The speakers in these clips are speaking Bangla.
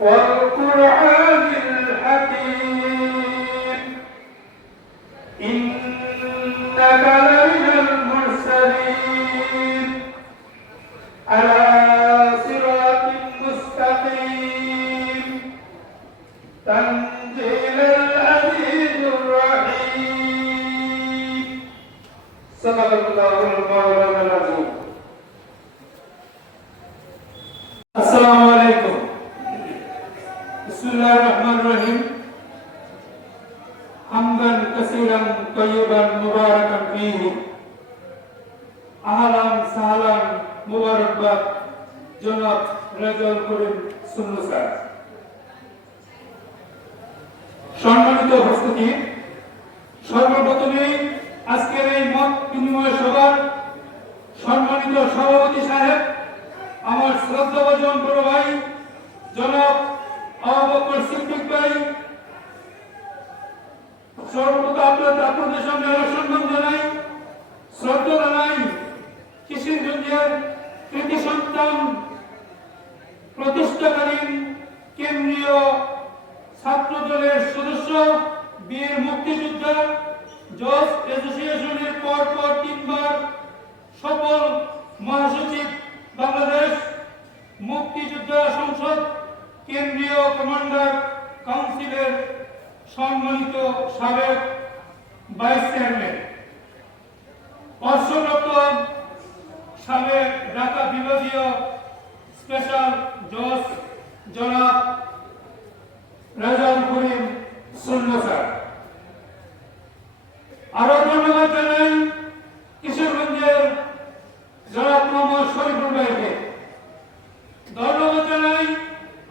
والقرآن الحكيم إنك لمن المرسلين على صراط مستقيم تنزيل العزيز الرحيم صدق الله المولى العظيم السلام عليكم بسم الله الرحمن الرحيم حمدا كثيرا طيبا مباركا فيه اهلا سهلا মুবারকবাদ জনাব রেজাউল করিম সুন্নু স্যার। সম্মানিত উপস্থিতি, সর্বপ্রথমে আজকের এই মত বিনিময় সভার সম্মানিত সভাপতি সাহেব, আমার শ্রদ্ধাভাজন বড় ভাই জনাব আবু বকর সিদ্দিক ভাই, সর্বপ্রথম আপনাদের সামনে সম্মান জানাই, শ্রদ্ধা জানাই কিশোরগঞ্জের কৃতি সন্তান প্রতিষ্ঠাকালীন কেন্দ্রীয় ছাত্র দলের সদস্য, বীর মুক্তিযোদ্ধা, জজ অ্যাসোসিয়েশনের পরপর 3 বার সফল মহাসচিব, বাংলাদেশ মুক্তিযোদ্ধা সংসদ কেন্দ্রীয় কমান্ডার কাউন্সিলের সম্মানিত সাবেক ভাইস চেয়ারম্যান, অবসরপ্রাপ্ত সাবেক ঢাকা বিভাগীয় স্পেশাল জজ জনাব রেজাউল করিম সুন্নু স্যার। আরো ধন্যবাদ জানাই কিশোরগঞ্জের জনাব মোহাম্মদ শরীফুল ভাইকে। ধন্যবাদ জানাই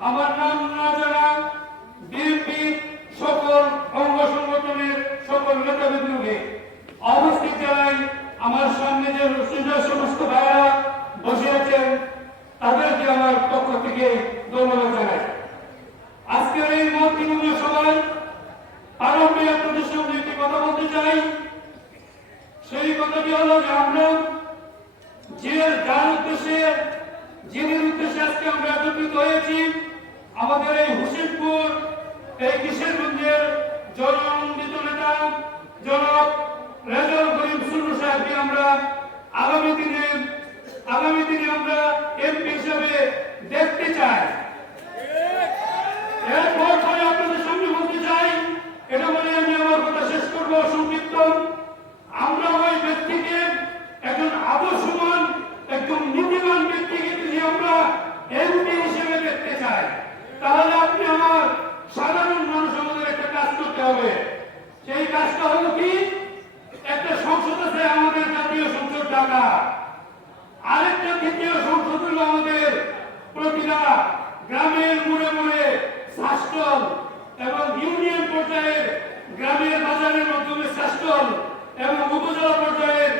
আমার নাম না জানা বিএনপি সকল অঙ্গ সংগঠনের সকল নেতাবৃন্দকে। অবস্থিত জানাই আমার সামনে যে সমস্ত ভাইরা বসে আছেন তাদেরকে আমার পক্ষ থেকে ধন্যবাদ জানাই। আজকের এই মত বিনিময় সভায় আরম্ভে আপনাদের সামনে একটি কথা বলতে চাই। সেই কথাটি হলো যে আমরা যার উদ্দেশ্যে যিনির উদ্দেশ্যে আজকে আমরা একত্রিত হয়েছি, আমাদের এই হোসেনপুর এই কিশোরগঞ্জের জননন্দিত নেতা জনাব রেজাউল করিম সুন্নু সাহেবকে আমরা আগামী দিনে আমরা এমপি হিসেবে দেখতে চাই। এরপর আপনাদের সামনে বলতে চাই, এটা বলে আমি আমার কথা শেষ করবো সংক্ষিপ্ত। আমরা ওই ব্যক্তিকে একজন আদর্শবান, একজন নীতিবান ব্যক্তিকে যদি আমরা এমপি হিসেবে দেখতে চাই, তাহলে আপনি আমার সাধারণ মানুষ আমাদের একটা কাজ করতে হবে। সেই কাজটা হলো কি, একটা সংসদ আছে আমাদের জাতীয় সংসদ ঢাকা, আরেকটা দ্বিতীয় সংসদ হলো আমাদের প্রতিটা গ্রামের মোড়ে মোড়ে শাসন এবং ইউনিয়ন পর্যায়ের গ্রামের বাজারের মাধ্যমে শাসন এবং উপজেলা পর্যায়ের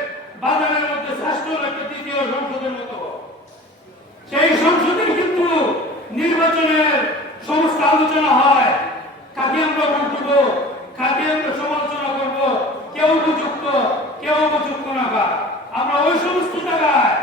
বাজারের মধ্যে শাসন একটা তৃতীয় সংসদের মতো। সেই সংসদে কিন্তু নির্বাচনের সমস্ত আলোচনা হয়, কাকে আমরা ভোট দেব, কাকে আমরা সমালোচনা করব, কেউ উপযুক্ত কেউ উপযুক্ত না। আমরা ওই সমস্ত জায়গায়